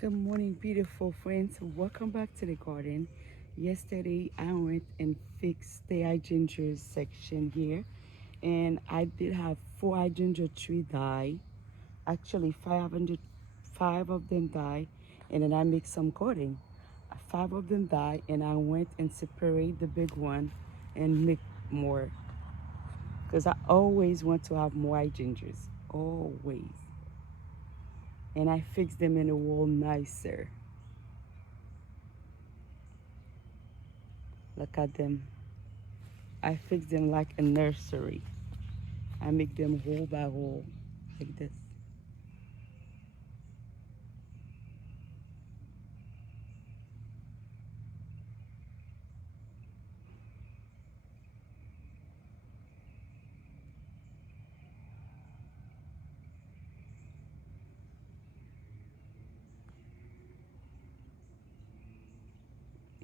Good morning, beautiful friends. Welcome back to the garden. Yesterday, I went and fixed the hydrangeas section here, and I did have four hydrangea tree die. Actually, 505 of them die, and then I make some cutting. Five of them die, and I went and separate the big one and make more because I always want to have more hydrangeas, always. And I fix them in a wall nicer. Look at them. I fix them like a nursery. I make them hole by hole, like this.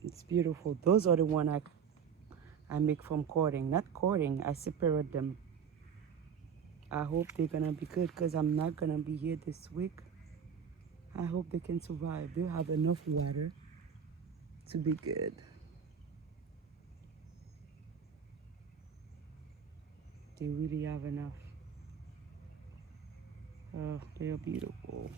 It's beautiful. Those are the one I make from cording. Not cording, I separate them. I hope they're gonna be good because I'm not gonna be here this week. I hope they can survive. They have enough water to be good. They really have enough. Oh, they are beautiful.